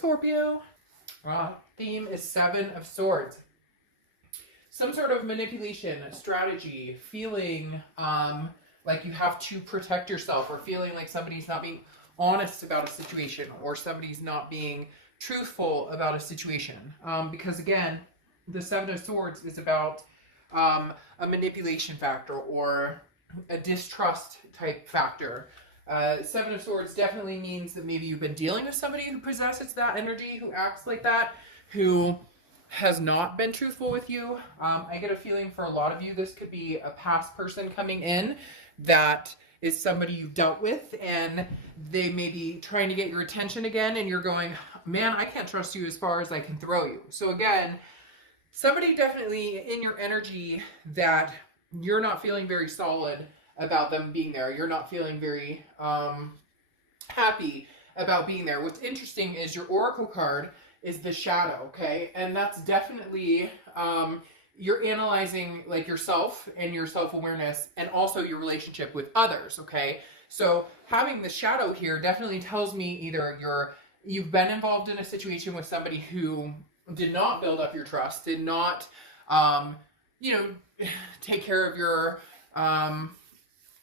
Scorpio. Theme is Seven of Swords. Some sort of manipulation, strategy, feeling like you have to protect yourself, or feeling like somebody's not being honest about a situation, or somebody's not being truthful about a situation. Because again, the Seven of Swords is about a manipulation factor or a distrust type factor. Seven of Swords definitely means that maybe you've been dealing with somebody who possesses that energy, who acts like that, who has not been truthful with you. I get a feeling for a lot of you, this could be a past person coming in that is somebody you've dealt with, and they may be trying to get your attention again, and you're going, man, I can't trust you as far as I can throw you. So again, somebody definitely in your energy that you're not feeling very solid about them being there. You're not feeling very happy about being there. What's interesting is your oracle card is the shadow, okay? And that's definitely, you're analyzing like yourself and your self-awareness, and also your relationship with others, okay? So having the shadow here definitely tells me either you've been involved in a situation with somebody who did not build up your trust, did not, take care of your,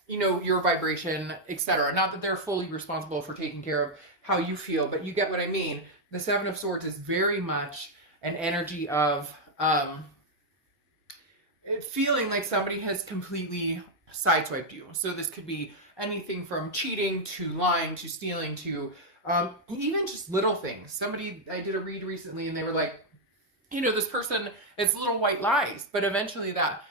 your vibration, etc. Not that they're fully responsible for taking care of how you feel, but you get what I mean. The Seven of Swords is very much an energy of feeling like somebody has completely sideswiped you. So this could be anything from cheating to lying to stealing to even just little things. I did a read recently and they were like, this person, it's little white lies, but eventually that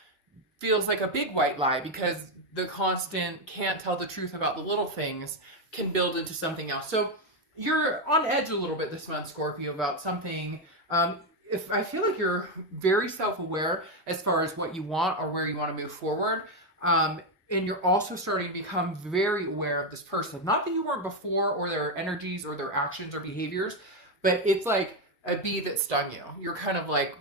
feels like a big white lie, because the constant can't tell the truth about the little things can build into something else. So you're on edge a little bit this month, Scorpio, about something. If I feel like you're very self-aware as far as what you want or where you want to move forward, and you're also starting to become very aware of this person. Not that you weren't before, or their energies or their actions or behaviors, but it's like a bee that stung you. You're kind of like,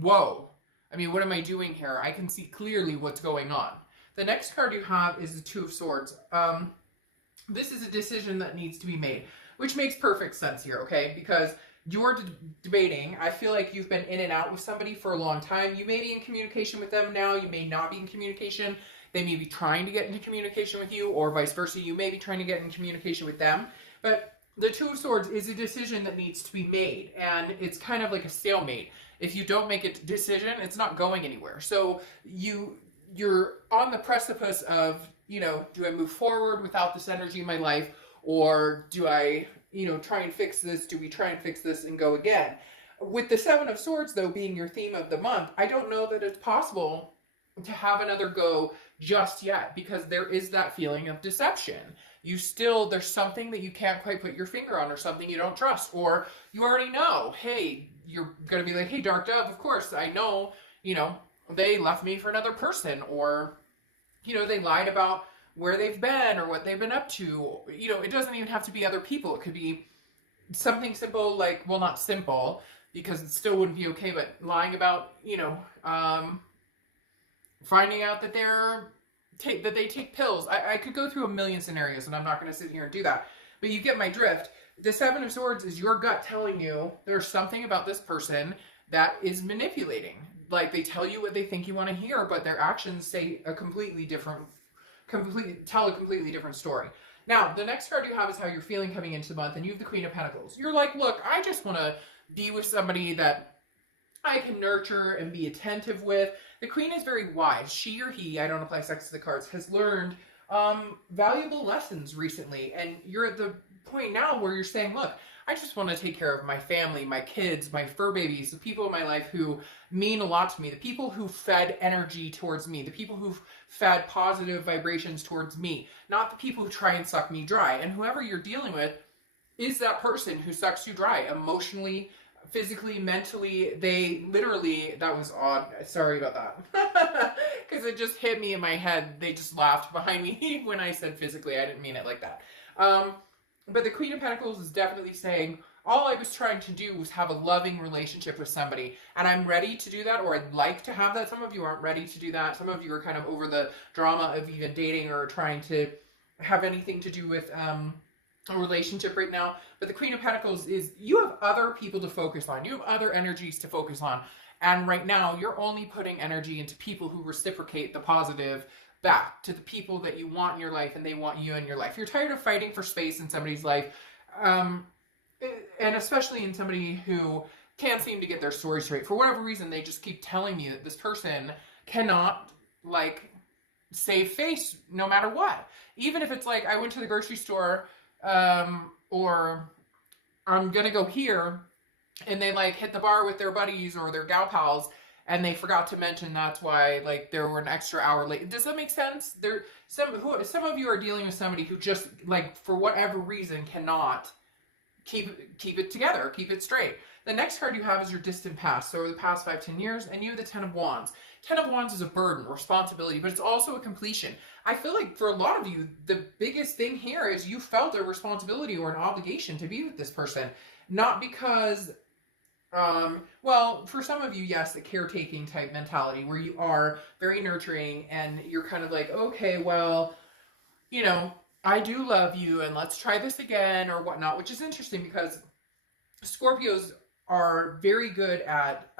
whoa, I mean, what am I doing here? I can see clearly what's going on. The next card you have is the Two of Swords. This is a decision that needs to be made, which makes perfect sense here, okay? Because you're debating. I feel like you've been in and out with somebody for a long time. You may be in communication with them now. You may not be in communication. They may be trying to get into communication with you, or vice versa. You may be trying to get in communication with them. But the Two of Swords is a decision that needs to be made, and it's kind of like a stalemate. If you don't make a decision, it's not going anywhere. So you're on the precipice of, do I move forward without this energy in my life, or do I, try and fix this? Do we try and fix this and go again? With the Seven of Swords, though, being your theme of the month, I don't know that it's possible to have another go just yet, because there is that feeling of deception. There's something that you can't quite put your finger on, or something you don't trust, or you already know, hey, you're going to be like, hey, Dark Dove, of course, I know, they left me for another person, or, they lied about where they've been or what they've been up to. It doesn't even have to be other people. It could be something simple like, well, not simple, because it still wouldn't be okay, but lying about, finding out that they take pills. I could go through a million scenarios, and I'm not going to sit here and do that. But you get my drift. The Seven of Swords is your gut telling you there's something about this person that is manipulating. Like, they tell you what they think you want to hear, but their actions say tell a completely different story. Now, the next card you have is how you're feeling coming into the month, and you have the Queen of Pentacles. You're like, look, I just want to be with somebody that I can nurture and be attentive with. The Queen is very wise. She or he, I don't apply sex to the cards, has learned valuable lessons recently. And you're at the point now where you're saying, look, I just want to take care of my family, my kids, my fur babies, the people in my life who mean a lot to me, the people who fed energy towards me, the people who've fed positive vibrations towards me, not the people who try and suck me dry. And whoever you're dealing with is that person who sucks you dry emotionally, physically, mentally. That was odd. Sorry about that. Because it just hit me in my head. They just laughed behind me when I said physically. I didn't mean it like that. But the Queen of Pentacles is definitely saying, all I was trying to do was have a loving relationship with somebody, and I'm ready to do that, or I'd like to have that. Some of you aren't ready to do that. Some of you are kind of over the drama of even dating or trying to have anything to do with a relationship right now. But the Queen of Pentacles is you have other people to focus on. You have other energies to focus on. And right now, you're only putting energy into people who reciprocate the positive back to the people that you want in your life and they want you in your life. You're tired of fighting for space in somebody's life. And especially in somebody who can't seem to get their story straight. For whatever reason, they just keep telling me that this person cannot, like, save face no matter what. Even if it's like, I went to the grocery store, or I'm gonna go here, and they, like, hit the bar with their buddies or their gal pals, and they forgot to mention that's why, like, they were an extra hour late. Does that make sense? Some of you are dealing with somebody who just, like, for whatever reason cannot keep it together, keep it straight. The next card you have is your distant past. So over the past 5-10 years, and you have the Ten of Wands. Ten of Wands is a burden, responsibility, but it's also a completion. I feel like for a lot of you, the biggest thing here is you felt a responsibility or an obligation to be with this person. Not because, well, for some of you, yes, the caretaking type mentality where you are very nurturing and you're kind of like, okay, well, you know, I do love you and let's try this again or whatnot, which is interesting because Scorpios are very good at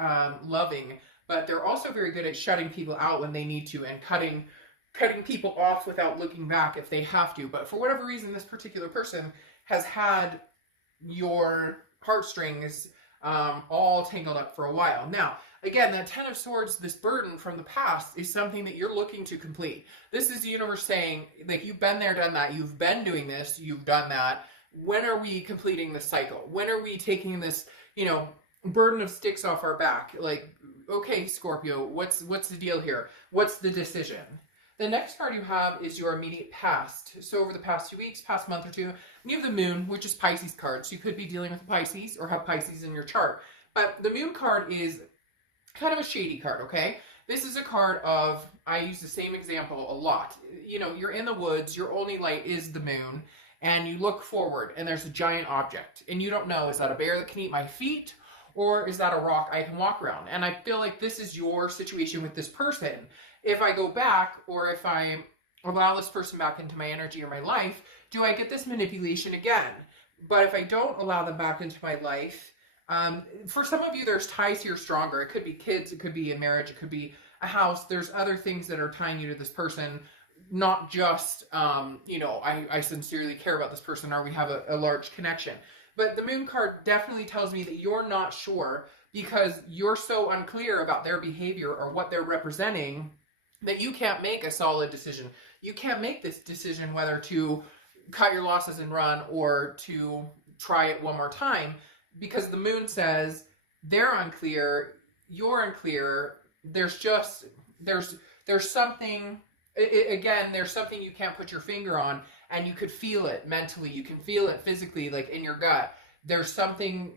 loving, but they're also very good at shutting people out when they need to and cutting people off without looking back if they have to. But for whatever reason, this particular person has had your heartstrings all tangled up for a while. Now, again, that Ten of Swords, this burden from the past, is something that you're looking to complete. This is the universe saying, like, you've been there, done that. You've been doing this. You've done that. When are we completing this cycle? When are we taking this, you know, burden of sticks off our back? Like, okay, Scorpio, what's the deal here? What's the decision? The next card you have is your immediate past. So over the past 2 weeks, past month or two, you have the Moon, which is Pisces card. So you could be dealing with Pisces or have Pisces in your chart. But the Moon card is kind of a shady card, okay? This is a card of, I use the same example a lot. You know, you're in the woods, your only light is the moon, and you look forward, and there's a giant object. And you don't know, is that a bear that can eat my feet? Or is that a rock I can walk around? And I feel like this is your situation with this person. If I go back, or if I allow this person back into my energy or my life, do I get this manipulation again? But if I don't allow them back into my life, for some of you, there's ties here stronger. It could be kids, it could be a marriage, it could be a house. There's other things that are tying you to this person, not just, you know, I sincerely care about this person or we have a large connection. But the Moon card definitely tells me that you're not sure because you're so unclear about their behavior or what they're representing that you can't make a solid decision. You can't make this decision whether to cut your losses and run or to try it one more time, because the Moon says they're unclear, you're unclear. There's something, again, there's something you can't put your finger on, and you could feel it mentally, you can feel it physically, like in your gut. There's something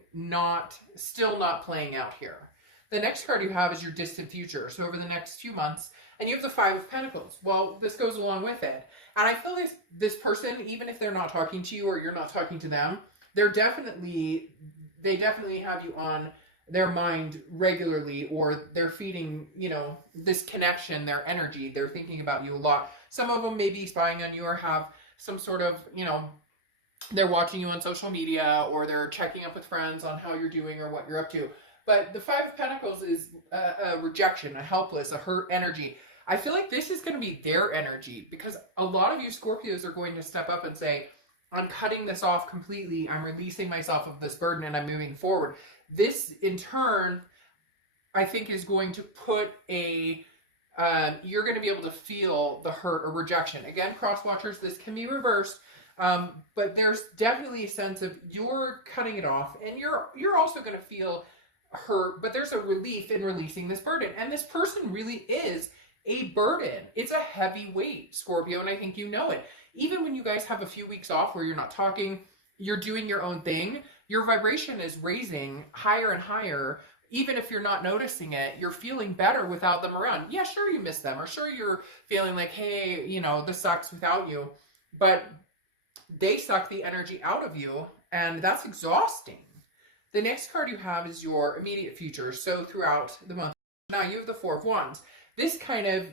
still not playing out here. The next card you have is your distant future. So over the next few months, and you have the Five of Pentacles. Well, this goes along with it. And I feel like this person, even if they're not talking to you or you're not talking to them, they definitely have you on their mind regularly, or they're feeding, you know, this connection, their energy. They're thinking about you a lot. Some of them may be spying on you or have some sort of, you know, they're watching you on social media or they're checking up with friends on how you're doing or what you're up to. But the Five of Pentacles is a rejection, a helpless, a hurt energy. I feel like this is going to be their energy, because a lot of you Scorpios are going to step up and say, I'm cutting this off completely. I'm releasing myself of this burden and I'm moving forward. This, in turn, I think is going to put you're going to be able to feel the hurt or rejection. Again, cross watchers, this can be reversed. But there's definitely a sense of you're cutting it off, and you're also going to feel hurt, but there's a relief in releasing this burden. And this person really is a burden. It's a heavy weight, Scorpio, and I think you know it. Even when you guys have a few weeks off where you're not talking, you're doing your own thing, your vibration is raising higher and higher. Even if you're not noticing it, you're feeling better without them around. Yeah, sure, you miss them, or sure, you're feeling like, hey, you know, this sucks without you, but they suck the energy out of you, and that's exhausting. The next card you have is your immediate future. So throughout the month, now you have the Four of Wands. This kind of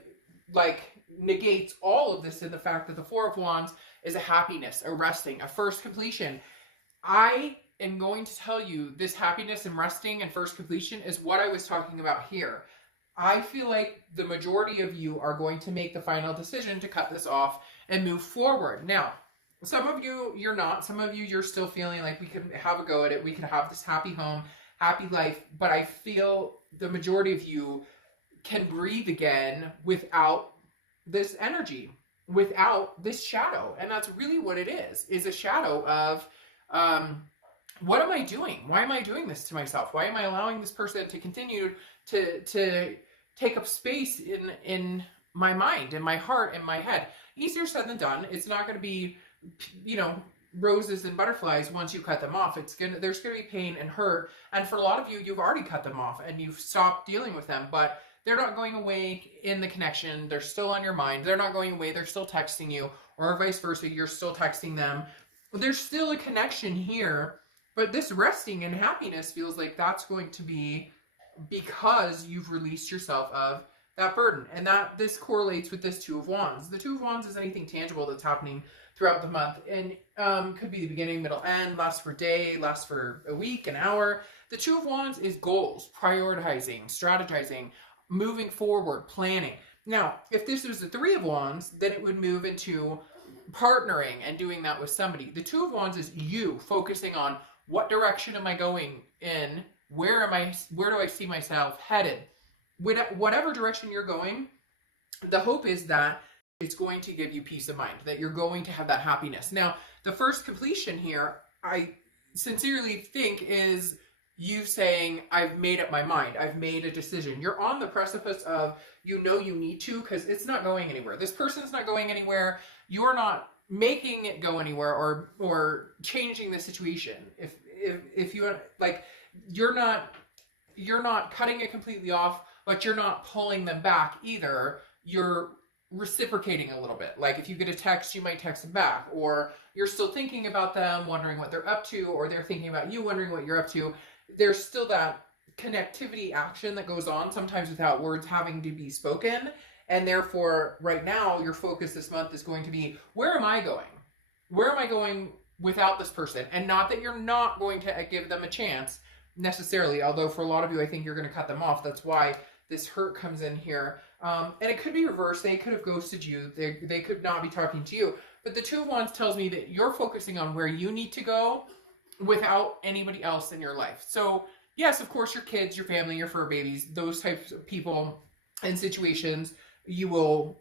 like negates all of this in the fact that the Four of Wands is a happiness, a resting, a first completion. I am going to tell you this happiness and resting and first completion is what I was talking about here. I feel like the majority of you are going to make the final decision to cut this off and move forward. Now, some of you, you're not. Some of you, you're still feeling like we can have a go at it. We can have this happy home, happy life. But I feel the majority of you can breathe again without this energy, without this shadow. And that's really what it is a shadow of, what am I doing? Why am I doing this to myself? Why am I allowing this person to continue to take up space in my mind, in my heart, in my head? Easier said than done. It's not going to be, roses and butterflies once you cut them off. There's going to be pain and hurt. And for a lot of you, you've already cut them off and you've stopped dealing with them, but they're not going away in the connection. They're still on your mind. They're not going away. They're still texting you, or vice versa. You're still texting them. There's still a connection here, but this resting and happiness feels like that's going to be because you've released yourself of that burden. And that this correlates with this Two of Wands. The Two of Wands is anything tangible that's happening throughout the month, and could be the beginning, middle, end, lasts for a day, lasts for a week, an hour. The Two of Wands is goals, prioritizing, strategizing, moving forward, planning. Now, if this was the Three of Wands, then it would move into partnering and doing that with somebody. The Two of Wands is you focusing on what direction am I going in? Where do I see myself headed? Whatever direction you're going, the hope is that it's going to give you peace of mind, that you're going to have that happiness. Now, the first completion here, I sincerely think is you saying, I've made up my mind. I've made a decision. You're on the precipice of, you need to, because it's not going anywhere. This person's not going anywhere. You're not making it go anywhere or changing the situation. If you like, you're not cutting it completely off, but you're not pulling them back either. You're reciprocating a little bit. Like if you get a text, you might text them back, or you're still thinking about them, wondering what they're up to, or they're thinking about you, wondering what you're up to. There's still that connectivity action that goes on, sometimes without words having to be spoken. And therefore, right now, your focus this month is going to be, where am I going? Where am I going without this person? And not that you're not going to give them a chance necessarily, although for a lot of you, I think you're going to cut them off. That's why this hurt comes in here. And it could be reversed. They could have ghosted you. They could not be talking to you. But the Two of Wands tells me that you're focusing on where you need to go without anybody else in your life. So yes, of course, your kids, your family, your fur babies, those types of people and situations, you will,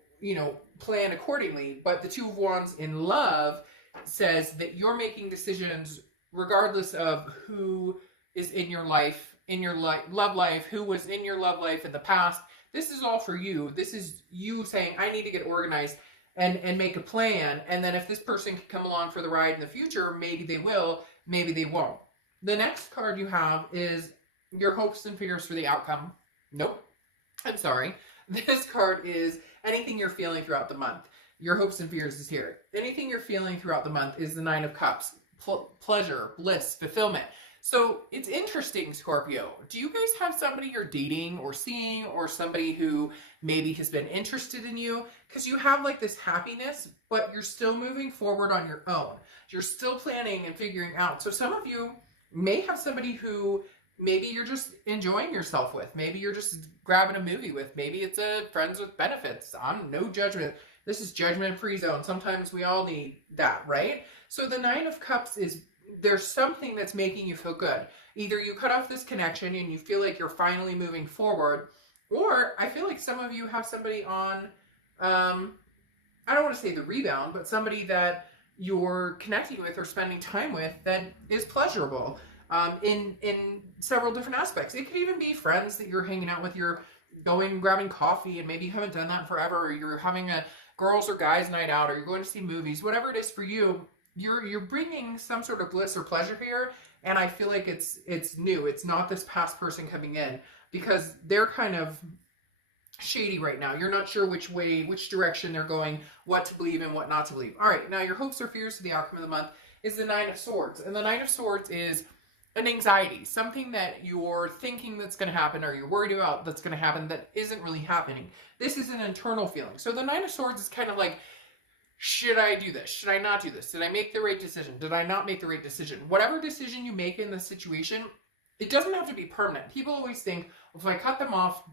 plan accordingly. But the Two of Wands in love says that you're making decisions regardless of who is in your life, love life, who was in your love life in the past. This is all for you. This is you saying, I need to get organized and make a plan. And then if this person can come along for the ride in the future, maybe they will, maybe they won't. The next card you have is your hopes and fears for the outcome. Nope. I'm sorry. This card is anything you're feeling throughout the month. Your hopes and fears is here. Anything you're feeling throughout the month is the Nine of Cups. Pleasure, bliss, fulfillment. So it's interesting, Scorpio. Do you guys have somebody you're dating or seeing, or somebody who maybe has been interested in you? Because you have like this happiness, but you're still moving forward on your own. You're still planning and figuring out. So some of you may have somebody who maybe you're just enjoying yourself with. Maybe you're just grabbing a movie with. Maybe it's a friends with benefits. I'm no judgment. This is judgment-free zone. Sometimes we all need that, right? So the Nine of Cups is, there's something that's making you feel good. Either you cut off this connection and you feel like you're finally moving forward, or I feel like some of you have somebody on, I don't want to say the rebound, but somebody that you're connecting with or spending time with that is pleasurable in several different aspects. It could even be friends that you're hanging out with. You're going, grabbing coffee, and maybe you haven't done that forever, or you're having a girls or guys night out, or you're going to see movies, whatever it is for you. You're bringing some sort of bliss or pleasure here, and I feel like it's new. It's not this past person coming in, because they're kind of shady right now. You're not sure which direction they're going, what to believe and what not to believe. All right, now your hopes or fears for the outcome of the month is the Nine of Swords, and the Nine of Swords is an anxiety, something that you're thinking that's going to happen, or you're worried about that's going to happen that isn't really happening. This is an internal feeling. So the Nine of Swords is kind of like, should I do this? Should I not do this? Did I make the right decision? Did I not make the right decision? Whatever decision you make in the situation, it doesn't have to be permanent. People always think, well, if I cut them off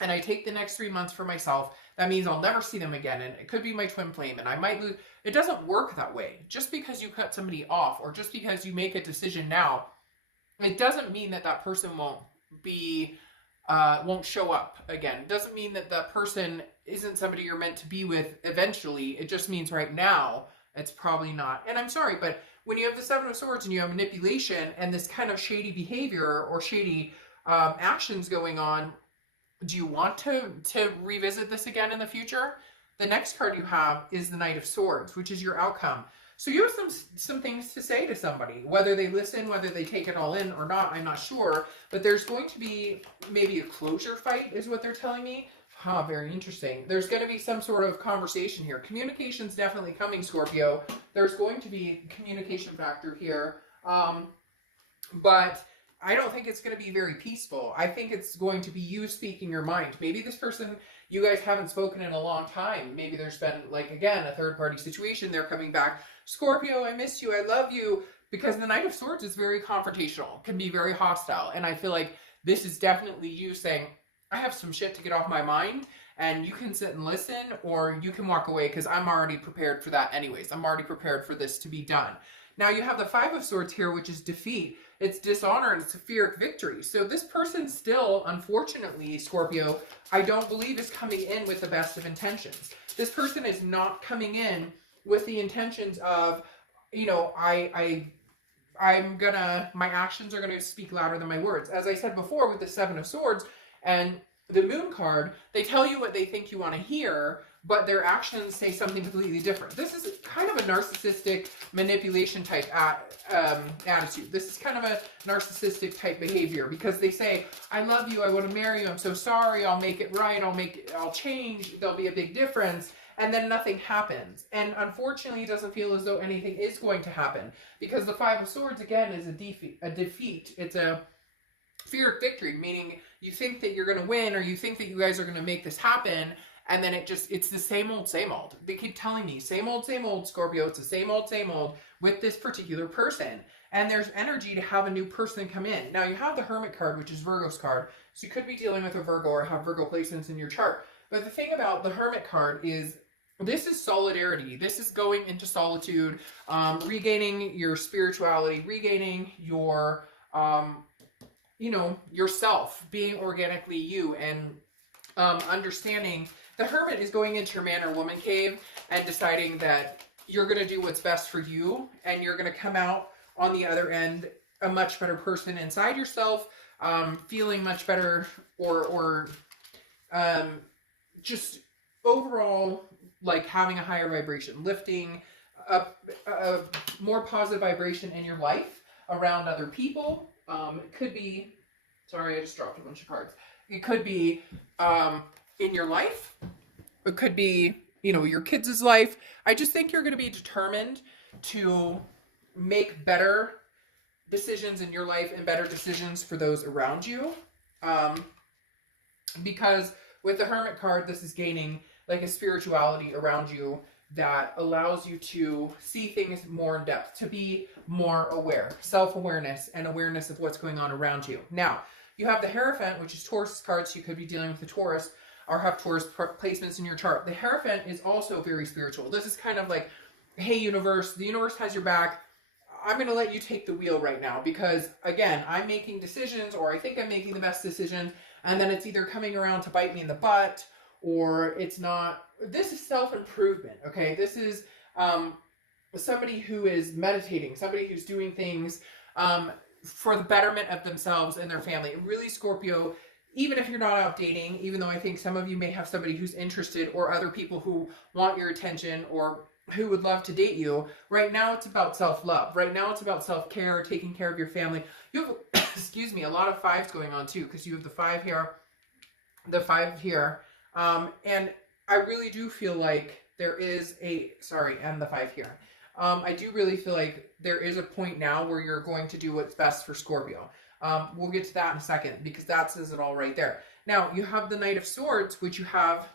and I take the next 3 months for myself, that means I'll never see them again. And it could be my twin flame and I might lose. It doesn't work that way. Just because you cut somebody off or just because you make a decision now, it doesn't mean that that person won't show up again. It doesn't mean that that person isn't somebody you're meant to be with eventually. It just means right now it's probably not. And I'm sorry, but when you have the Seven of Swords and you have manipulation and this kind of shady behavior or shady actions going on, do you want to revisit this again in the future? The next card you have is the Knight of Swords, which is your outcome. So you have some things to say to somebody. Whether they listen, whether they take it all in or not, I'm not sure. But there's going to be maybe a closure fight is what they're telling me. Very interesting. There's going to be some sort of conversation here. Communication's definitely coming, Scorpio. There's going to be a communication factor here. But I don't think it's going to be very peaceful. I think it's going to be you speaking your mind. Maybe this person, you guys haven't spoken in a long time. Maybe there's been, like, again, a third-party situation. They're coming back. Scorpio, I miss you. I love you. Because the Knight of Swords is very confrontational, can be very hostile. And I feel like this is definitely you saying, I have some shit to get off my mind, and you can sit and listen, or you can walk away because I'm already prepared for that anyways. I'm already prepared for this to be done. Now you have the Five of Swords here, which is defeat. It's dishonor and it's a Pyrrhic victory. So this person still, unfortunately, Scorpio, I don't believe is coming in with the best of intentions. This person is not coming in with the intentions of, you know, my actions are gonna speak louder than my words. As I said before with the Seven of Swords and the Moon card, they tell you what they think you want to hear, but their actions say something completely different. This is kind of a narcissistic manipulation type attitude. This is kind of a narcissistic type behavior because they say, I love you, I want to marry you, I'm so sorry, I'll make it right, I'll change, there'll be a big difference, and then nothing happens. And unfortunately, it doesn't feel as though anything is going to happen because the Five of Swords, again, is a defeat. It's a Pyrrhic victory, meaning you think that you're going to win or you think that you guys are going to make this happen, and then it's the same old, same old. They keep telling me, same old, Scorpio. It's the same old with this particular person. And there's energy to have a new person come in. Now, you have the Hermit card, which is Virgo's card. So you could be dealing with a Virgo or have Virgo placements in your chart. But the thing about the Hermit card is this is solidarity. This is going into solitude, regaining your spirituality, regaining your, yourself, being organically you, and understanding. The Hermit is going into your man or woman cave and deciding that you're going to do what's best for you, and you're going to come out on the other end a much better person inside yourself, feeling much better, or just overall like having a higher vibration, lifting up a more positive vibration in your life around other people. It could be, sorry, I just dropped a bunch of cards. It could be in your life. It could be, your kids' life. I just think you're going to be determined to make better decisions in your life and better decisions for those around you. Because with the Hermit card, this is gaining like a spirituality around you that allows you to see things more in depth, to be more aware, self-awareness and awareness of what's going on around you. Now, you have the Hierophant, which is Taurus card, so you could be dealing with the Taurus or have Taurus placements in your chart. The Hierophant is also very spiritual. This is kind of like, hey, universe, the universe has your back. I'm going to let you take the wheel right now because, again, I'm making decisions, or I think I'm making the best decision, and then it's either coming around to bite me in the butt or it's not. This is self-improvement, okay? This is somebody who is meditating, somebody who's doing things for the betterment of themselves and their family. Really, Scorpio, even if you're not out dating, even though I think some of you may have somebody who's interested or other people who want your attention or who would love to date you, right now it's about self-love. Right now it's about self-care, taking care of your family. You have, excuse me, a lot of fives going on too, because you have the 5 here, the 5 here, and I really do feel like there is and the 5 here. I do really feel like there is a point now where you're going to do what's best for Scorpio. We'll get to that in a second because that says it all right there. Now, you have the Knight of Swords, which you have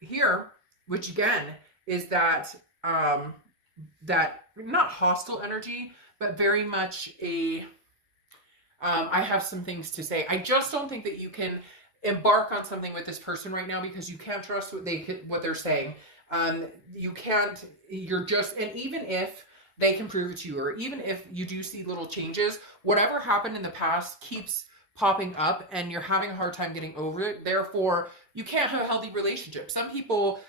here, which again is that that not hostile energy, but very much a I have some things to say. I just don't think that you can embark on something with this person right now because you can't trust what they're saying. You can't. You're just, and even if they can prove it to you, or even if you do see little changes, whatever happened in the past keeps popping up, and you're having a hard time getting over it. Therefore, you can't have a healthy relationship. Some people,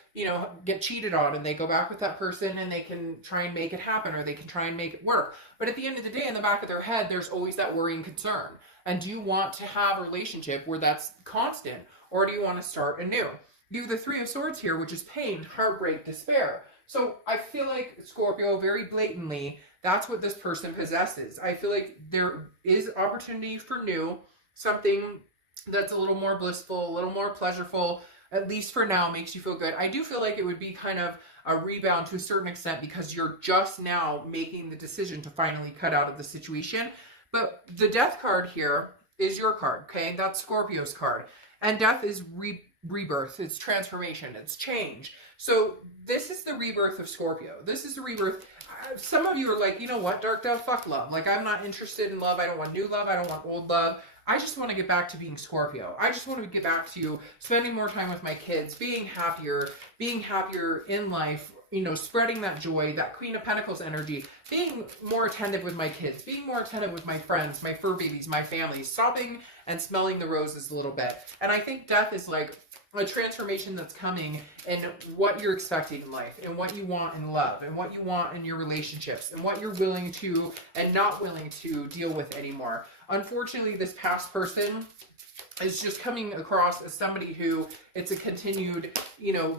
get cheated on and they go back with that person and they can try and make it happen, or they can try and make it work. But at the end of the day, in the back of their head, there's always that worry and concern. And do you want to have a relationship where that's constant, or do you want to start anew? You have the Three of Swords here, which is pain, heartbreak, despair. So I feel like, Scorpio, very blatantly, that's what this person possesses. I feel like there is opportunity for new, something that's a little more blissful, a little more pleasurable, at least for now, makes you feel good. I do feel like it would be kind of a rebound to a certain extent because you're just now making the decision to finally cut out of the situation. But the Death card here is your card, okay? That's Scorpio's card. And death is rebirth, it's transformation, it's change. So this is the rebirth of Scorpio. This is the rebirth. Some of you are like, you know what, Dark Dove, fuck love. Like, I'm not interested in love. I don't want new love. I don't want old love. I just want to get back to being Scorpio. I just want to get back to spending more time with my kids, being happier in life, spreading that joy, that Queen of Pentacles energy, being more attentive with my kids, being more attentive with my friends, my fur babies, my family, stopping and smelling the roses a little bit. And I think death is like a transformation that's coming in what you're expecting in life, and what you want in love, and what you want in your relationships, and what you're willing to and not willing to deal with anymore. Unfortunately, this past person is just coming across as somebody who, it's a continued,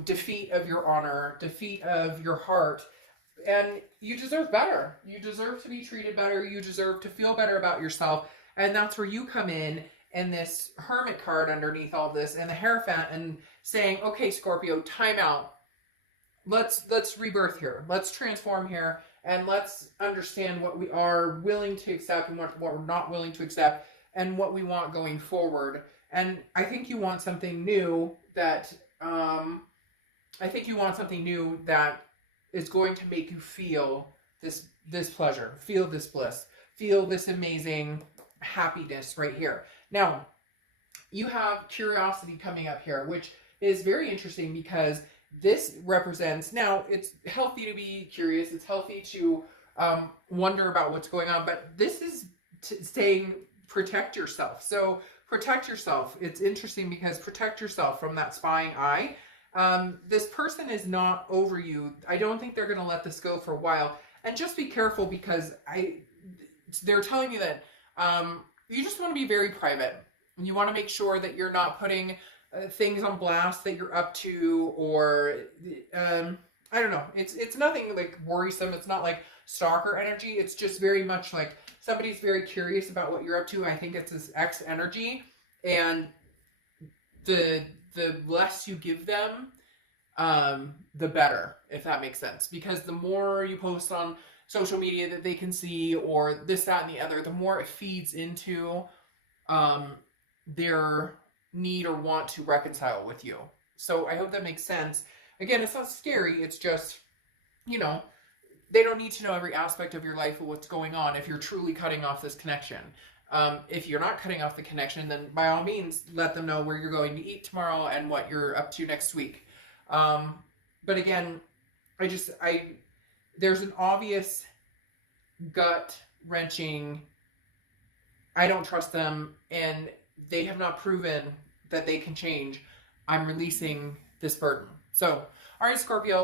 defeat of your honor, defeat of your heart. And you deserve better. You deserve to be treated better. You deserve to feel better about yourself. And that's where you come in, and this Hermit card underneath all of this, and the Hierophant, and saying, okay, Scorpio, time out. Let's rebirth here. Let's transform here. And let's understand what we are willing to accept and what we're not willing to accept, and what we want going forward. And I think you want something new that, is going to make you feel this pleasure, feel this bliss, feel this amazing happiness right here. Now, you have curiosity coming up here, which is very interesting because this represents, now it's healthy to be curious, it's healthy to wonder about what's going on, but this is saying protect yourself. So protect yourself. It's interesting because protect yourself from that spying eye. This person is not over you. I don't think they're going to let this go for a while. And just be careful because they're telling me that you just want to be very private. You want to make sure that you're not putting things on blast that you're up to, or I don't know. It's nothing like worrisome. It's not like stalker energy. It's just very much like somebody's very curious about what you're up to. I think it's this X energy, and the less you give them, the better, if that makes sense. Because the more you post on social media that they can see, or this, that, and the other, the more it feeds into their need or want to reconcile with you. So I hope that makes sense. Again, it's not scary. It's just, they don't need to know every aspect of your life or what's going on if you're truly cutting off this connection. If you're not cutting off the connection, then by all means, let them know where you're going to eat tomorrow and what you're up to next week. But again, there's an obvious gut-wrenching, I don't trust them, and they have not proven that they can change. I'm releasing this burden. So, all right, Scorpio.